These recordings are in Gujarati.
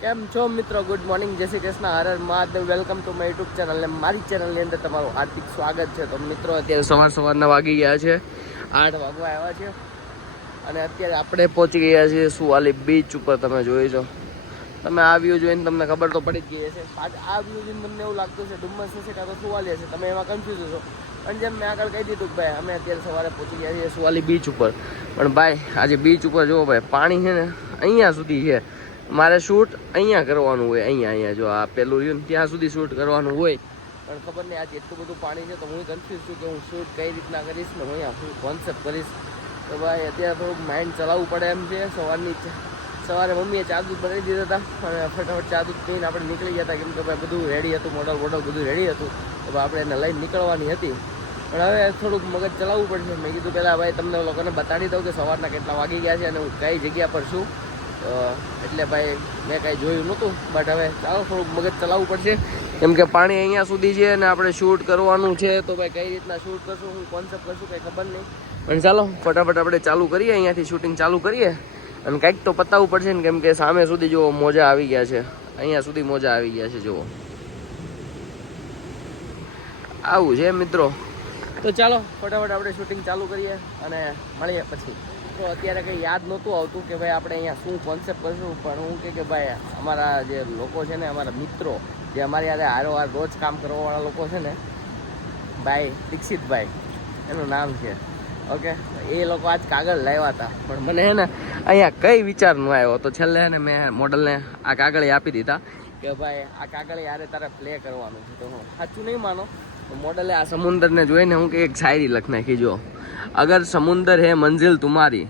કેમ છો મિત્રો? ગુડ મોર્નિંગ, જય Shri Krishna, Har Har Mahadev. Welcome to my YouTube channel ને મારી ચેનલની અંદર તમારું હાર્દિક સ્વાગત છે. તો મિત્રો અત્યારે સવારના વાગી ગયા છે, 8 વાગવા આવ્યા છે અને અત્યારે આપણે પહોંચી ગયા છીએ સુવાલી બીચ ઉપર. તમે જોઈ છો, તમે આ વ્યૂ જોઈને તમને ખબર તો પડી જ ગઈ હશે. આ વ્યૂ જોઈને તમને એવું લાગતું છે ડુમ્મસ હશે કાં તો સુવાલી હશે, તમે એમાં કન્ફ્યુઝ છો. પણ જેમ મેં આગળ કહી દીધું કે ભાઈ અમે અત્યારે સવારે પહોંચી ગયા છીએ સુવાલી બીચ ઉપર. પણ ભાઈ આજે બીચ ઉપર જુઓ ભાઈ, પાણી છે ને અહીંયા સુધી છે. મારે શૂટ અહીંયા કરવાનું હોય, અહીંયા જો આ પેલું રહ્યું ને ત્યાં સુધી શૂટ કરવાનું હોય. પણ ખબર નહીં આજે એટલું બધું પાણી છે તો હું કન્ફ્યુઝ છું કે હું શૂટ કઈ રીતના કરીશ ને હું અહીંયા શું કોન્સેપ્ટ કરીશ. તો ભાઈ અત્યારે થોડુંક માઇન્ડ ચલાવવું પડે એમ છે. સવારે મમ્મીએ ચા દૂધ બનાવી દીધા હતા અને ફટાફટ ચા દૂધ પીને આપણે નીકળી ગયા હતા, કેમ કે ભાઈ બધું રેડી હતું, મોડલ બધું રેડી હતું. તો આપણે એને લઈને નીકળવાની હતી. પણ હવે થોડુંક મગજ ચલાવવું પડશે. મેં કીધું પહેલાં ભાઈ તમને લોકોને બતાડી દઉં કે સવારના કેટલા વાગી ગયા છે અને હું કઈ જગ્યા પર છું. એટલે ભાઈ મેં કાંઈ જોયું નહોતું, બટ હવે ચાલો થોડુંક મગજ ચલાવવું પડશે, કેમ કે પાણી અહીંયા સુધી છે અને આપણે શૂટ કરવાનું છે. તો ભાઈ કઈ રીતના શૂટ કરશું, હું કોન્સેપ્ટ કરશું કંઈ ખબર નહીં. પણ ચાલો ફટાફટ આપણે ચાલુ કરીએ, અહીંયાથી શૂટિંગ ચાલુ કરીએ અને કંઈક તો પતાવવું પડશે ને, કેમ કે સામે સુધી જુઓ મોજા આવી ગયા છે, અહીંયા સુધી મોજા આવી ગયા છે જુઓ. આવું છે મિત્રો. તો ચાલો ફટાફટ આપણે શૂટિંગ ચાલુ કરીએ અને મળીએ પછી. તો અત્યારે કંઈ યાદ નહોતું આવતું કે ભાઈ આપણે અહીંયા શું કોન્સેપ્ટ કરીશું. પણ હું કે ભાઈ અમારા જે લોકો છે ને, અમારા મિત્રો જે અમારી યારે હારોહાર રોજ કામ કરવાવાળા લોકો છે ને, ભાઈ દીક્ષિતભાઈ એનું નામ છે, ઓકે, એ લોકો આજ કાગળ લાવ્યા હતા. પણ મને હે ને અહીંયા કંઈ વિચાર ન આવ્યો. તો છેલ્લે ને મેં મોડલને આ કાગળ આપી દીધા કે ભાઈ આ કાગળ યારે તારે પ્લે કરવાનું છે. તો હું સાચું નહીં માનો, તો મોડલે આ સમુંદરને જોઈને હું કે એક શાયરી લખ નાખી. જો, અગર સમુંદર હે મંજિલ તુમારી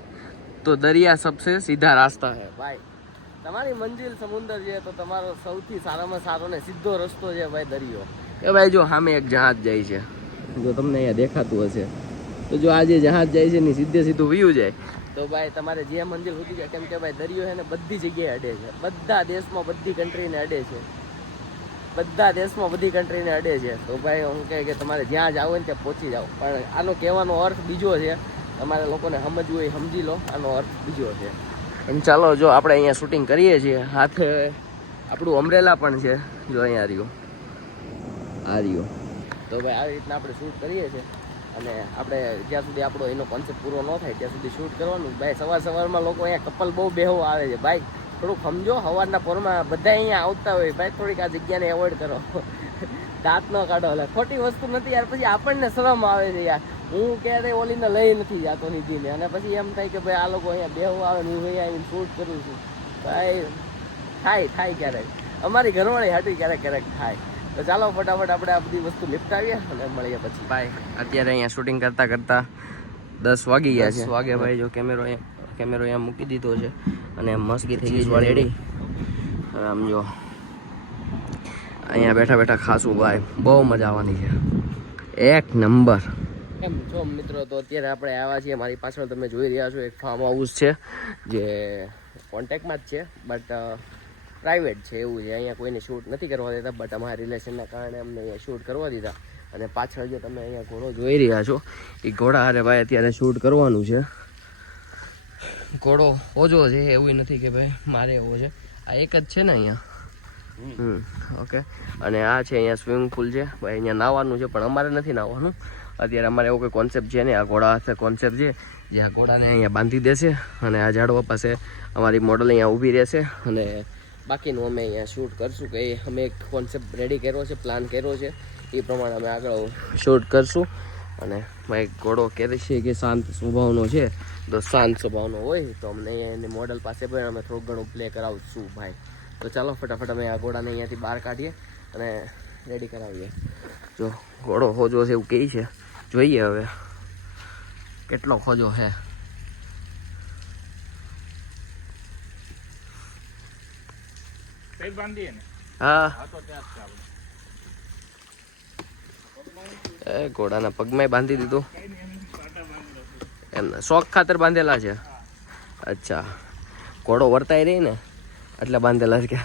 તો દરિયા સબસે સીધા રાસ્તા હે. ભાઈ તમારી મંજિલ સમુંદર છે તો તમારો સૌથી સારામાં સારો ને સીધો રસ્તો છે ભાઈ દરિયો. એ ભાઈ જો સામે એક જહાજ જાય છે, જો તમને અહીંયા દેખાતું હશે. તો જો આ જે જહાજ જાય છે ને સીધે સીધું વ્યૂ જાય તો ભાઈ તમારે જે મંજિલ સુધી જાય, કેમ કે ભાઈ દરિયો છે ને બધી જગ્યાએ અડે છે, બધા દેશમાં બધી કન્ટ્રીને અડે છે, બધા દેશમાં બધી કન્ટ્રીને અડે છે. તો ભાઈ હું કહે કે તમારે જ્યાં જાવ ને ત્યાં પહોંચી જાઓ. પણ આનો કહેવાનો અર્થ બીજો છે, તમારે લોકોને સમજવું હોય સમજી લો, આનો અર્થ બીજો છે. અને ચાલો જો આપણે અહીંયા શૂટિંગ કરીએ છીએ, હાથે આપણું અમરેલા પણ છે, જો અહીંયા રહ્યું આ રહ્યું. તો ભાઈ આવી રીતના આપણે શૂટ કરીએ છીએ અને આપણે જ્યાં સુધી આપણો એનો કોન્સેપ્ટ પૂરો ન થાય ત્યાં સુધી શૂટ કરવાનું. ભાઈ સવારમાં લોકો અહીંયા કપલ બહુ બેહવા આવે છે. ભાઈ થોડુંક સમજો, સવારના પોરમાં બધા અહીંયા આવતા હોય, ભાઈ થોડીક આ જગ્યાને એવોઈડ કરો, દાંત ન કાઢો. એટલે ખોટી વસ્તુ નથી યાર, પછી આપણને શરમ આવે છે યાર. હું ક્યારે ઓલીને લઈ નથી જતો નિધિને, અને પછી એમ થાય કે ભાઈ આ લોકો અહીંયા બેહવા આવે ને હું અહીંયા આવીને શૂટ કરું છું. ભાઈ થાય ક્યારેક, અમારી ઘરવાળી હાટી ક્યારેક થાય. તો ચાલો ફટાફટ આપણે આ બધી વસ્તુ નિપટાવીએ અને મળીએ પછી. ભાઈ અત્યારે અહીંયા શૂટિંગ કરતાં 10 વાગી ગયા છે. 10 વાગે ભાઈ જો કેમેરો અહીંયા મૂકી દીધો છે અને મસ્તી થઈ ગઈ છે રેડી. આમ જો અહીંયા બેઠા ખાસું ભાઈ બહુ મજા આવવાની છે, એક નંબર. કેમ છો મિત્રો? તો અત્યારે આપણે આવ્યા છીએ, મારી પાછળ તમે જોઈ રહ્યા છો એક ફાર્મ હાઉસ છે જે કોન્ટેક્ટમાં જ છે, બટ પ્રાઇવેટ છે એવું છે. અહીંયા કોઈને શૂટ નથી કરવા દેતા, બટ અમારા રિલેશનના કારણે અમને અહીંયા શૂટ કરવા દીધા. અને પાછળ જે તમે અહીંયા ઘોડો જોઈ રહ્યા છો એ ઘોડા હારે ભાઈ અત્યારે શૂટ કરવાનું છે. ઘોડો ઓજો છે એવું નથી કે ભાઈ મારે એવો છે, આ એક જ છે ને અહીંયા. ઓકે. અને આ છે અહીંયા સ્વિમિંગ પુલ છે ભાઈ, અહીંયા નાહવાનું છે પણ અમારે નથી નાહવાનું અત્યારે. અમારે એવો કોઈ કોન્સેપ્ટ છે ને, આ ઘોડા હાથે કોન્સેપ્ટ છે જે આ ઘોડાને અહીંયા બાંધી દેશે અને આ ઝાડવા પાસે અમારી મોડલ અહીંયા ઊભી રહેશે અને બાકીનું અમે અહીંયા શૂટ કરશું. કે અમે એક કોન્સેપ્ટ રેડી કર્યો છે, પ્લાન કર્યો છે, એ પ્રમાણે અમે આગળ શૂટ કરશું. અને ભાઈ ઘોડો કહે છે કે શાંત સ્વભાવનો છે, તો શાંત સ્વભાવનો હોય તો અમને એની મોડલ પાસે પણ અમે થોડુંક ઘણું પ્લે કરાવશું ભાઈ. તો ચાલો ફટાફટ અમે આ ઘોડાને અહીંયાથી બહાર કાઢીએ અને રેડી કરાવીએ. જો ઘોડો હોજો છે એવું કહે છે, જોઈએ હવે કેટલો ખોજો છે. હા એ ઘોડાના પગમાં બાંધી દીધું, એમને શોખ ખાતર બાંધેલા છે. અચ્છા, ઘોડો વર્તાય રહી ને એટલે બાંધેલા છે કે,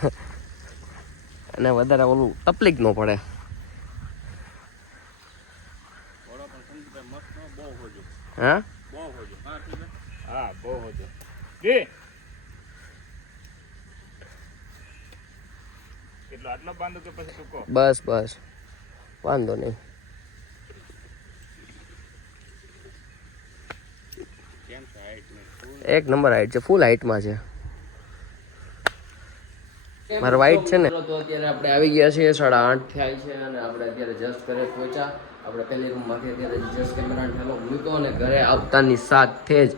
અને વધારે ઓલું તકલીફ ન પડે. હા બસ બસ વાંધો નહીં. એક નંબર હાઈટ છે, ફૂલ હાઈટમાં છે. મારો વાઈટ છે ને. તો અત્યારે આપણે આવી ગયા છીએ 8:30 થાય છે અને આપણે અત્યારે જસ્ટ ઘરે પહોંચ્યા. આપણે પહેલી રૂમમાંથી અત્યારે જસ્ટ કેમેરા ઠેલો મૂક્યો અને ઘરે આવતાની સાથે જ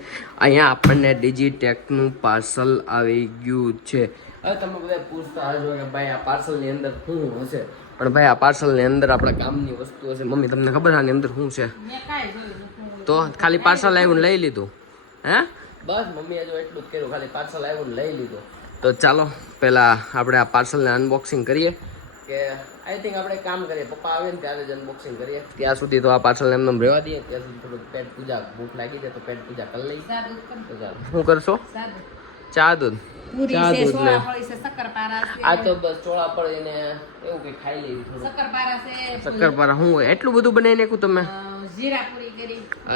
અહીંયા આપણને ડિજીટેકનું પાર્સલ આવી ગયું છે. હવે તમે બધા પૂછતા હશો કે ભાઈ આ પાર્સલની અંદર શું હશે, પણ ભાઈ આ પાર્સલની અંદર આપણા કામની વસ્તુ હશે. મમ્મી તમને ખબર આની અંદર શું છે? તો ખાલી પાર્સલ આવ્યું ને લઈ લીધું હે? બસ મમ્મીએ જો એટલું જ કર્યું, ખાલી પાર્સલ આવ્યું ને લઈ લીધું. તો ચાલો પહેલાં આપણે આ પાર્સલને અનબોક્સિંગ કરીએ. કે આઈ થિંક આપણે કામ કરીએ, પપ્પા આવે ને ત્યારે જ અનબોક્સિંગ કરીએ. ત્યાં સુધી તો આ પાર્સલ એમને રહેવા દઈએ. ત્યાં સુધી થોડુંક પેટ પૂજા, ભૂખ લાગી જાય તો પેટ પૂજા કરી લઈએ. તો ચાલો શું કરશો? ચા દૂધ. ચા દૂધ ને આ તો બસ ચોળા પડીને એવું કંઈ ખાઈ લેવી. શક્કરપારા શું હોય? એટલું બધું બનાવી નાખ્યું તમે?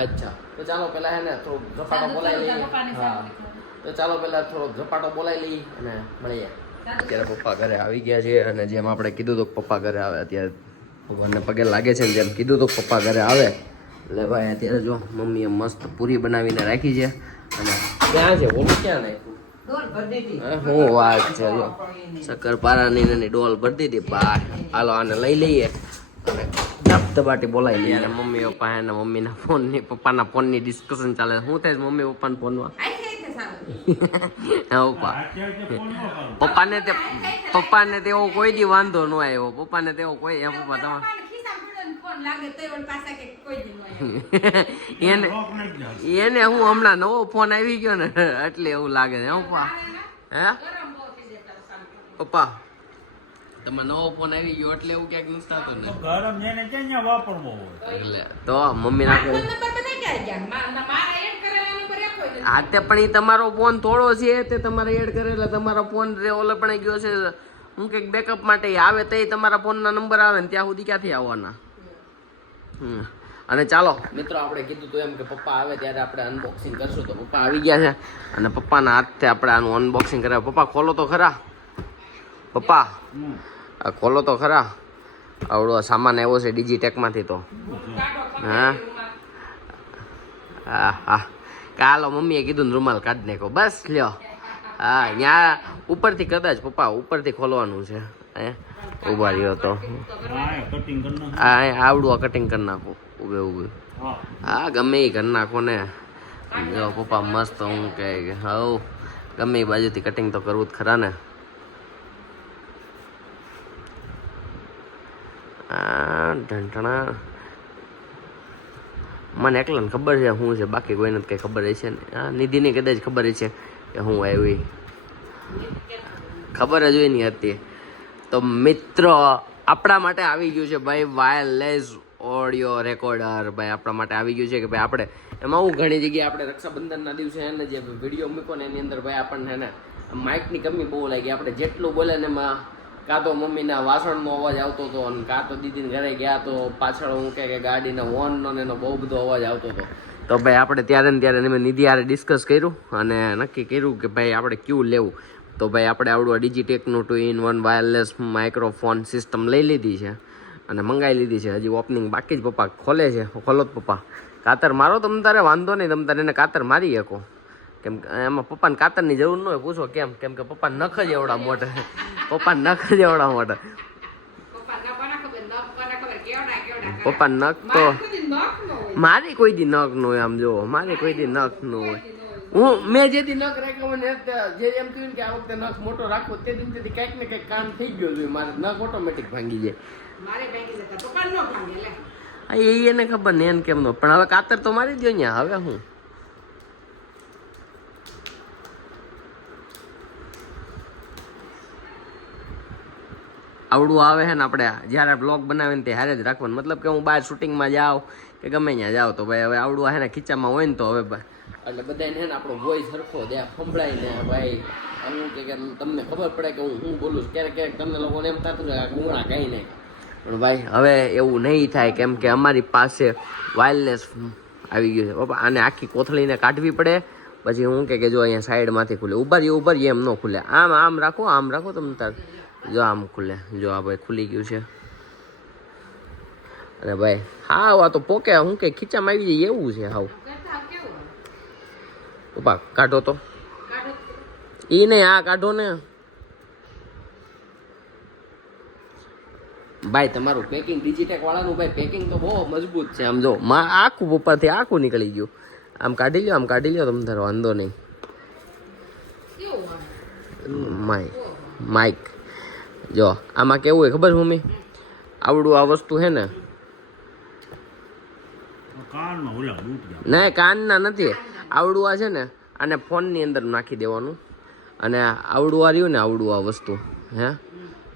અચ્છા તો ચાલો પેલા હે ને થોડુંક ઝપાટો બોલાવી લઈએ. હા તો ચાલો પેલા થોડોક ઝપાટો બોલાવી લઈએ અને મળીએ. અત્યારે પપ્પા ઘરે આવી ગયા છે અને જેમ આપણે કીધું તો પપ્પા ઘરે આવે, અત્યારે ભગવાનને પગે લાગે છે ને જેમ કીધું તો પપ્પા ઘરે આવે એટલે ભાઈ અત્યારે જો મમ્મીએ મસ્ત પૂરી બનાવીને રાખી છે. અને ક્યાં છે ઓલું? ક્યાં નાખ્યું? શું વાત છે, જો શક્કરપારાની નાની ડોલ ભરી દીધી. ભાઈ હાલો આને લઈ લઈએ અને ધબધબાટી બોલાવી લઈએ. અને મમ્મી પપ્પા એને મમ્મીના ફોનની પપ્પાના ફોનની ડિસ્કશન ચાલે. શું થાય મમ્મી પપ્પાના ફોનમાં? પપ્પાને તેવો કોઈ દી વાંધો ન આવ્યો. પપ્પાને તેવો કોઈ પપ્પા તમારે એને હું હમણાં નવો ફોન આવી ગયો ને એટલે એવું લાગે છે પપ્પા. હે પપ્પા તમે નવો ફોન આવી ગયો એટલે એવું ક્યાંક નથી થતું ને? એટલે તો મમ્મી નાખે હા તે પણ એ તમારો ફોન થોડો છે તે તમારે એડ કરેલા તમારો ફોન ઓલો પણ ગયો છે. હું કંઈક બેકઅપ માટે આવે તો તમારા ફોનના નંબર આવે ને ત્યાં સુધી ક્યાંથી આવવાના? અને ચાલો મિત્રો આપણે કીધું તો એમ કે પપ્પા આવે ત્યારે આપણે અનબોક્સિંગ કરશું. તો પપ્પા આવી ગયા છે અને પપ્પાના હાથથી આપણે આનું અનબોક્સિંગ કરાવે. પપ્પા ખોલો તો ખરા. પપ્પા આ ખોલો તો ખરા. આવડો સામાન આવ્યો છે ડિજીટેકમાંથી. તો હા હા હા કાલો મમ્મીએ કીધું ને રૂમાલ કાઢી નાખો. બસ લ્યો. હા ત્યાં ઉપરથી કદાચ પપ્પા ઉપરથી ખોલવાનું છે. ઉભા રહ્યો તો હા આવડું આ કટિંગ કરી નાખો ઉભે ઉભે. હા ગમે એ કરી નાખો ને. જો પપ્પા મસ્ત હું કહે હવ ગમે એ બાજુથી કટિંગ તો કરવું જ ખરા ને. ઢંટણા મને એકલાને ખબર છે શું છે, બાકી કોઈને કંઈ ખબર છે ને. હા નિધિને કદાચ ખબર છે કે હું આવી, ખબર જ હોય નહીં હતી. તો મિત્રો આપણા માટે આવી ગયું છે ભાઈ વાયરલેસ ઓડિયો રેકોર્ડર. ભાઈ આપણા માટે આવી ગયું છે કે ભાઈ આપણે એમાં હું ઘણી જગ્યાએ આપણે રક્ષાબંધનના દિવસે એને જે વિડીયો મૂકો ને એની અંદર ભાઈ આપણને એને માઇકની કમી બહુ લાગી. આપણે જેટલું બોલે ને એમાં કાં તો મમ્મીના વાસણનો અવાજ આવતો હતો અને કાં તો દીદીને ઘરે ગયા તો પાછળ હું કહે કે ગાડીના હોર્નનો એનો બહુ બધો અવાજ આવતો હતો. તો ભાઈ આપણે ત્યારે ને ત્યારે મેં નિધિ હારે ડિસ્કસ કર્યું અને નક્કી કર્યું કે ભાઈ આપણે ક્યું લેવું. તો ભાઈ આપણે આવડું ડિજીટેકનું 2-in-1 વાયરલેસ માઇક્રોફોન સિસ્ટમ લઈ લીધી છે અને મંગાવી લીધી છે. હજી ઓપનિંગ બાકી જ. પપ્પા ખોલે છે. ખોલો જ પપ્પા. કાતર મારો તમ તારે વાંધો નહીં, તમ તારે એને કાતર મારી શકો. કેમ કે એમાં પપ્પાને કાતરની જરૂર ન હોય. પૂછો કેમ? કેમ કે પપ્પા નખ જ એવડા મોટા. પપ્પા નખ જ એવડા મોટા. પપ્પા નખ તો મારી કોઈ દી નખ ન હોય. આમ જોવો મારી કોઈ દી નખ ન હોય. મેં જેથી નખ રાખ્યો હોય ને જે એમ કહ્યું કે આ વખતે નખ મોટો રાખવો તે દિનથી કંઈક ને કંઈક કામ થઈ ગયો જોઈએ. મારે નખ ઓટોમેટિક ભાંગી જાય. એને ખબર ને એને કેમ નો. પણ હવે કાતર તો મારી દો ને. હવે હું આવડું આવે છે ને આપણે જ્યારે બ્લોગ બનાવીને તે હારે જ રાખવાનું. મતલબ કે હું બહાર શૂટિંગમાં જાઉં કે ગમે ત્યાં જાઉં તો ભાઈ હવે આવડું છે ને ખીચામાં હોય ને તો હવે એટલે બધાને છે ને આપણો વોઇસ સરખો દે સંભળાય ને ભાઈ અમુક કે તમને ખબર પડે કે હું બોલું છું. ક્યારેક ક્યારેક તમને લોકોને એમ થતું કે આ ગુંગળા કંઈ નહીં. પણ ભાઈ હવે એવું નહીં થાય કેમ કે અમારી પાસે વાયરલેસ આવી ગયું છે. પપ્પા આને આખી કોથળીને કાઢવી પડે પછી હું કે જો અહીંયા સાઈડમાંથી ખુલે. ઉભા રહીએ એમ ન ખુલે. આમ રાખો તમે તાર જો આમ ખુલે, જો આ ભાઈ ખુલી ગયું છે. અને ભાઈ હા આ તો પોકે હું કે ખીચામાં આવી જાય એવું છે હાવ. પપ્પા કાઢો તો ઈ નહીં, આ કાઢો ને ભાઈ. તમારું પેકિંગ ડિજિટેક વાળાનું ભાઈ પેકિંગ તો બહુ મજબૂત છે. આમ જો આખું પપ્પાથી આખું નીકળી ગયું. આમ કાઢી લ્યો, આમ કાઢી લ્યો, તમે તારો વાંધો નહીં. માઇક જો આમાં કેવું હોય ખબર છે મમ્મી, આવડું આ વસ્તુ છે ને, ના કાનના નથી, આવડું આ છે ને આને ફોનની અંદર નાખી દેવાનું. અને આવડું આ રહ્યું ને, આવડું આ વસ્તુ હે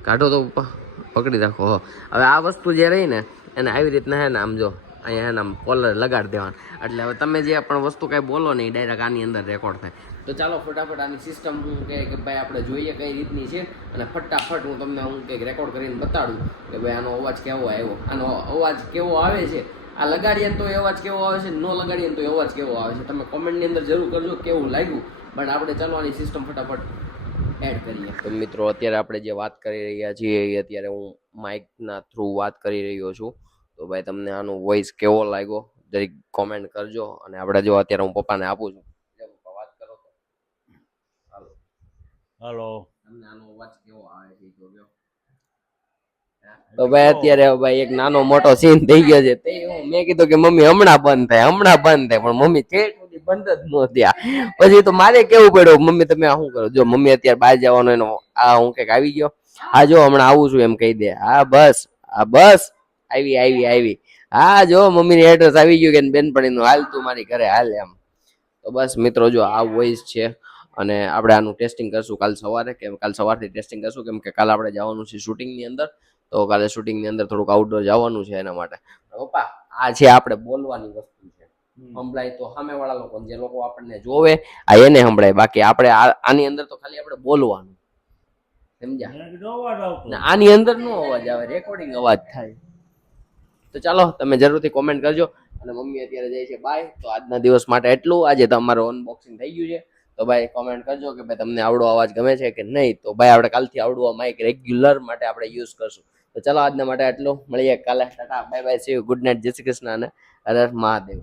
કાઢો તો પપ્પા, પકડી રાખો. હો હવે આ વસ્તુ જે રહી ને એને આવી રીતના હે ને આમ જો અહીંયા હે ને આમ કોલર લગાડી દેવાનું. એટલે હવે તમે જે પણ વસ્તુ કાંઈ બોલો ને એ ડાયરેક્ટ આની અંદર રેકોર્ડ થાય. તો ચાલો ફટાફટ આની સિસ્ટમ હું કે ભાઈ આપણે જોઈએ કઈ રીતની છે, અને ફટાફટ હું તમને હું કંઈક રેકોર્ડ કરીને બતાડું કે ભાઈ આનો અવાજ કેવો આવ્યો, આનો અવાજ કેવો આવે છે. આ લગાડીએ તો એ અવાજ કેવો આવે છે, ન લગાડીએ તો એ અવાજ કેવો આવે છે. તમે કોમેન્ટની અંદર જરૂર કરજો કેવું લાગ્યું. બટ આપણે ચાલો આની સિસ્ટમ ફટાફટ એડ કરીએ. તો મિત્રો અત્યારે આપણે જે વાત કરી રહ્યા છીએ એ અત્યારે હું માઇકના થ્રુ વાત કરી રહ્યો છું. તો ભાઈ તમને આનો વોઇસ કેવો લાગ્યો જરીક કોમેન્ટ કરજો. અને આપણે જો અત્યારે હું પપ્પાને આપું છું, વાત કરો તો. હાલો, તમને આનો અવાજ કેવો આવે છે જોજો. તો ભાઈ અત્યારે ભાઈ એક નાનો મોટો સીન થઈ ગયો છે. તે મેં કીધું કે મમ્મી હમણાં બંધ થાય, હમણાં બંધ થાય, પણ મમ્મી છે બંધ જ ન થયા. પછી તો મારે કેવું પડ્યું, મમ્મી તમે શું કરો. જો મમ્મી અત્યારે બહાર જવાનો એનો આ હું કઈક આવી ગયો, હા જો હમણાં આવું છું એમ કહી દે. હા બસ, હા બસ આવી આવી આવી. હા જો મમ્મીની એડ્રેસ આવી ગયું કે બેનપણીનું, હાલ તું મારી ઘરે હાલ એમ. તો બસ મિત્રો જો આ વોઇસ છે. અને આપણે આનું ટેસ્ટિંગ કરશું કાલ સવારે, કે કાલ સવારથી ટેસ્ટિંગ કરશું, કેમ કે કાલે આપણે જવાનું છે શૂટિંગની અંદર. તો કાલે શૂટિંગની અંદર થોડુંક આઉટડોર જવાનું છે એના માટે. પપ્પા આ છે આપણે બોલવાની વસ્તુ છે. સંભળાય તો સામે વાળા લોકો, જે લોકો આપણને જોવે આ એને સંભળાય. બાકી આપણે આની અંદર તો ખાલી આપણે બોલવાનું, સમજ્યા? આની અંદર નો અવાજ આવે, રેકોર્ડિંગ અવાજ થાય. તો ચાલો તમે જરૂરથી કોમેન્ટ કરજો. અને મમ્મી અત્યારે જાય છે બાય. તો આજના દિવસ માટે એટલું. આજે તમારું અનબોક્સિંગ થઈ ગયું છે. તો ભાઈ કોમેન્ટ કરજો કે ભાઈ તમને આવડો અવાજ ગમે છે કે નહીં. તો ભાઈ આપણે કાલથી આવડું માઇક રેગ્યુલર માટે આપણે યુઝ કરશું. તો ચાલો આજના માટે એટલું. મળીએ કાલે. Tata bye bye, C you, good night, જય શ્રી કૃષ્ણ અને હર હર મહાદેવ.